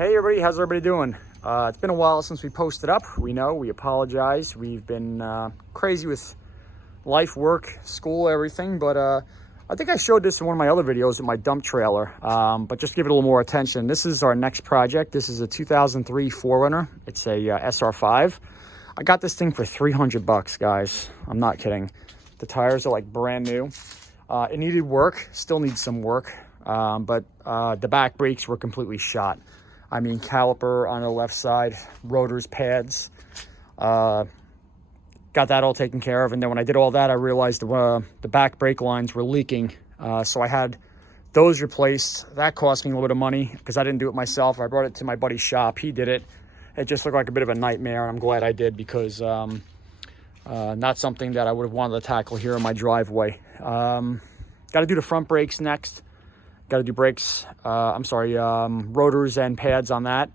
Hey everybody, how's everybody doing? It's been a while since we posted up. We apologize. We've been crazy with life, work, school, everything, but I think I showed this in one of my other videos in my dump trailer, but just give it a little more attention. This is our next project. This is a 2003 4runner. It's a SR5. I got this thing for 300 bucks, guys. I'm not kidding. The tires are like brand new. It needed work, still needs some work, but the back brakes were completely shot. I mean, caliper on the left side, rotors, pads, got that all taken care of. And then when I did all that, I realized the back brake lines were leaking. So I had those replaced. That cost me a little bit of money because I didn't do it myself. I brought it to my buddy's shop. He did it. It just looked like a bit of a nightmare. And I'm glad I did because not something that I would have wanted to tackle here in my driveway. Got to do the front brakes next. Got to do brakes, rotors and pads on that.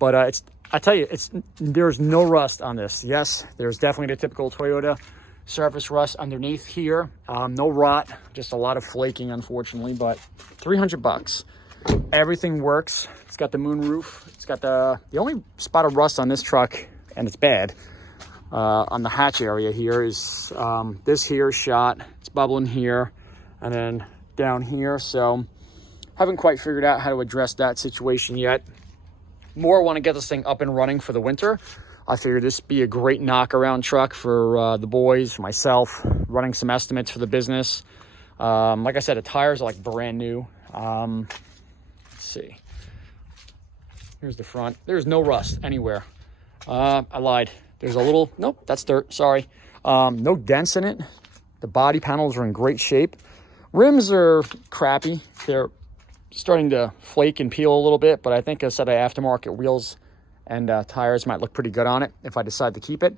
But I tell you, there's no rust on this. Yes, there's definitely the typical Toyota surface rust underneath here. No rot, just a lot of flaking, unfortunately, but 300 bucks. Everything works. It's got the moon roof. It's got the only spot of rust on this truck, and it's bad, on the hatch area here is this here shot. It's bubbling here, and then down here, so haven't quite figured out how to address that situation yet. More want to get this thing up and running for the winter. I figured this would be a great knock-around truck for the boys, for myself, running some estimates for the business. Like I said, the tires are like brand new. Let's see. Here's the front. There's no rust anywhere. I lied. There's a little, nope, that's dirt, sorry. No dents in it. The body panels are in great shape. Rims are crappy. They're starting to flake and peel a little bit, but I think a set of aftermarket wheels and tires might look pretty good on it if I decide to keep it.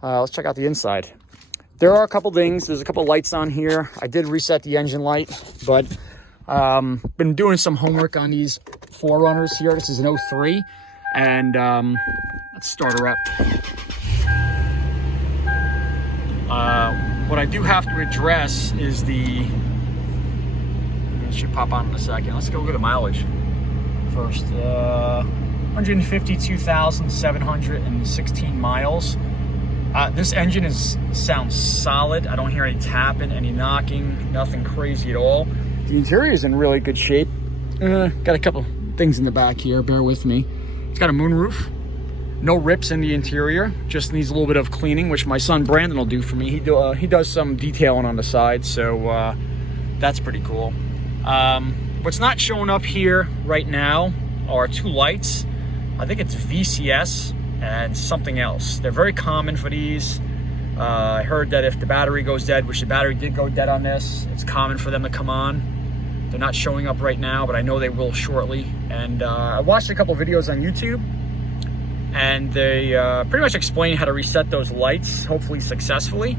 Let's check out the inside. There are a couple things. There's a couple lights on here. I did reset the engine light, but been doing some homework on these Forerunners here. This is an 03, and let's start her up. What I do have to address is should pop on in a second. Let's go get a mileage first. 152,716 miles. This engine sounds solid. I don't hear any tapping, any knocking, nothing crazy at all. The interior is in really good shape. Got a couple things in the back here, bear with me. It's got a moon roof. No rips in the interior, just needs a little bit of cleaning, which my son Brandon will do for me. He does some detailing on the side, so that's pretty cool. What's not showing up here right now are two lights. I think it's VCS and something else. They're very common for these. I heard that if the battery goes dead, which the battery did go dead on this, it's common for them to come on. They're not showing up right now, but I know they will shortly. And I watched a couple videos on YouTube, and they pretty much explain how to reset those lights, hopefully successfully.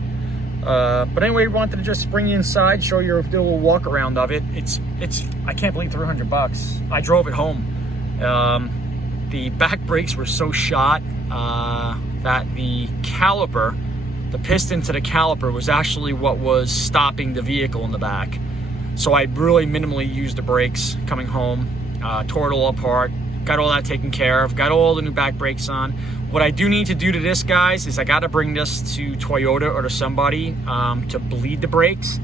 But anyway, wanted to just bring you inside, show you a little walk around of it. It's I can't believe 300 bucks. I drove it home. The back brakes were so shot that the caliper, the piston to the caliper, was actually what was stopping the vehicle in the back. So I really minimally used the brakes coming home, tore it all apart, got all that taken care of, got all the new back brakes on. What I do need to do to this, guys, is I got to bring this to Toyota or to somebody to bleed the brakes.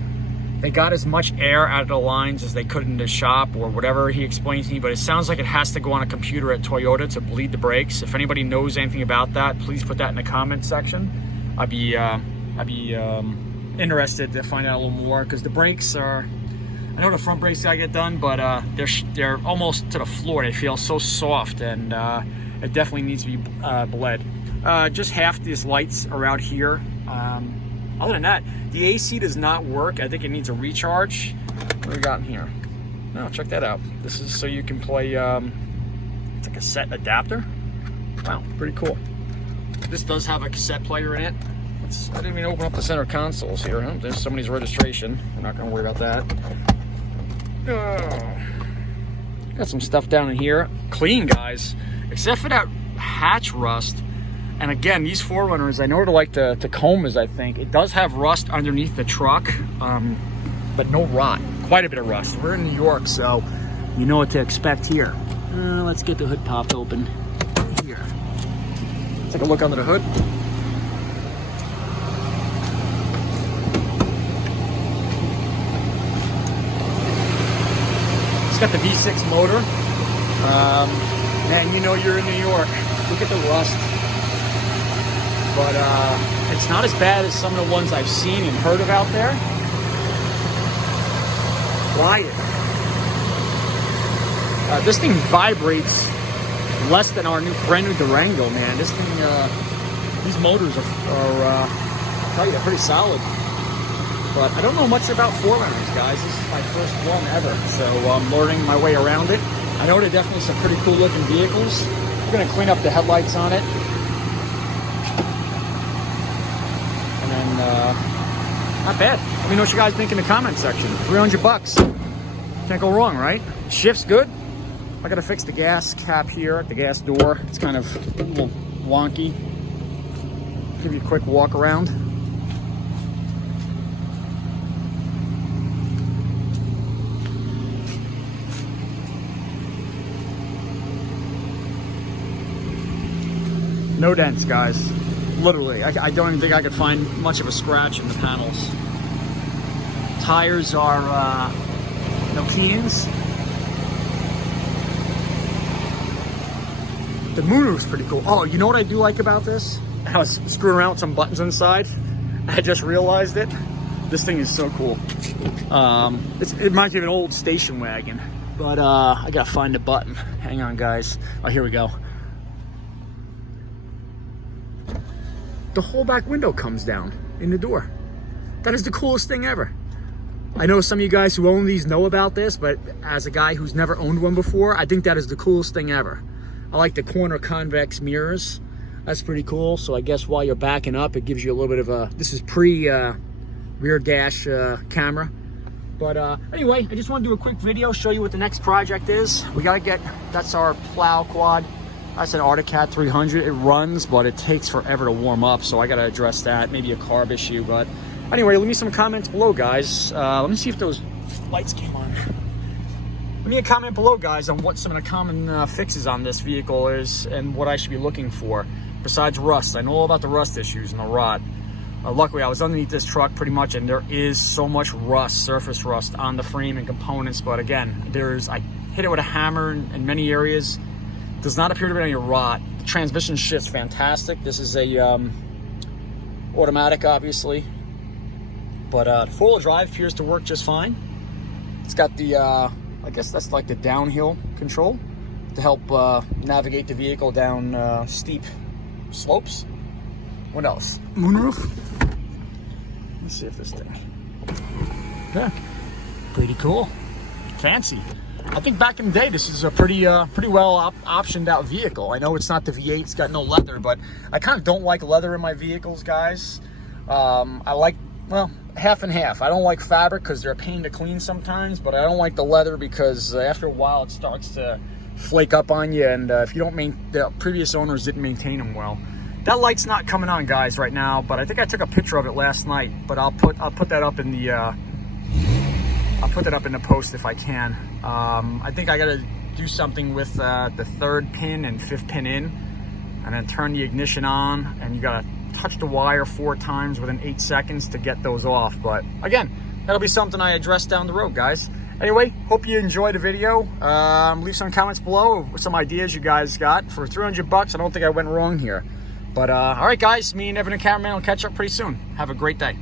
They got as much air out of the lines as they could in the shop or whatever he explained to me, but it sounds like it has to go on a computer at Toyota to bleed the brakes. If anybody knows anything about that, please put that in the comment section. I'd be interested to find out a little more, because the brakes are, I know the front brakes gotta get done, but they're almost to the floor. They feel so soft, and it definitely needs to be bled. Just half these lights are out here. Other than that, the AC does not work. I think it needs a recharge. What do we got in here? Oh, check that out. This is so you can play, it's a cassette adapter. Wow, pretty cool. This does have a cassette player in it. I didn't even open up the center consoles here. Huh? There's somebody's registration. We're not gonna worry about that. Got some stuff down in here. Clean, guys. Except for that hatch rust. And again, these Forerunners, I know they're like the Tacomas, I think. It does have rust underneath the truck, but no rot. Quite a bit of rust. We're in New York, so you know what to expect here. Let's get the hood popped open here. Take a look under the hood. It's got the V6 motor. Man, you know you're in New York. Look at the rust. But it's not as bad as some of the ones I've seen and heard of out there. Quiet. This thing vibrates less than our brand new Durango, man. This thing, these motors are I'll tell you, they're pretty solid. But I don't know much about Forerunners, guys. This is my first one ever, so I'm learning my way around it. I know they're definitely some pretty cool looking vehicles. We're gonna clean up the headlights on it. And then, not bad. Let me know what you guys think in the comment section. $300. Can't go wrong, right? Shift's good. I gotta fix the gas cap here, the gas door. It's kind of a little wonky. Give you a quick walk around. No dents, guys. Literally, I don't even think I could find much of a scratch in the panels. Tires are no Keens. The moonroof's pretty cool. Oh, you know what I do like about this? I was screwing around with some buttons inside. I just realized it. This thing is so cool. It reminds me of an old station wagon, but I gotta find the button. Hang on, guys. Oh, here we go. The whole back window comes down in the door. That is the coolest thing ever. I know some of you guys who own these know about this, but as a guy who's never owned one before, I think that is the coolest thing ever. I like the corner convex mirrors. That's pretty cool. So I guess while you're backing up, it gives you a little bit of a, this is rear dash camera. But anyway, I just want to do a quick video, show you what the next project is. We got to get, that's our plow quad. That's an Arctic 300. It runs, but it takes forever to warm up, so I got to address that. Maybe a carb issue, but anyway, leave me some comments below, guys. Let me see if those lights came on. Leave me a comment below, guys, on what some of the common fixes on this vehicle is and what I should be looking for besides rust. I know all about the rust issues and the rot. Luckily, I was underneath this truck pretty much, and there is so much rust, surface rust on the frame and components. But again, I hit it with a hammer in many areas. Does not appear to be any rot. The transmission shifts fantastic. This is a automatic, obviously, but four-wheel drive appears to work just fine. It's got the I guess that's like the downhill control to help navigate the vehicle down steep slopes. What else? Moonroof. Let's see if this thing. Yeah, pretty cool, fancy. I think back in the day, this is a pretty well optioned out vehicle. I know it's not the V8, it's got no leather, but I kind of don't like leather in my vehicles, guys. I like, well, half and half. I don't like fabric because they're a pain to clean sometimes, but I don't like the leather because after a while it starts to flake up on you, and if you don't the previous owners didn't maintain them well. That light's not coming on, guys, right now, but I think I took a picture of it last night, but I'll put that up in the I'll put that up in the post if I can. I think I gotta do something with the third pin and fifth pin in, and then turn the ignition on, and you gotta touch the wire 4 times within 8 seconds to get those off. But again, that'll be something I address down the road, guys. Anyway, hope you enjoyed the video. Leave some comments below with some ideas you guys got. For $300, I don't think I went wrong here. But all right, guys, me and Evan the cameraman will catch up pretty soon. Have a great day.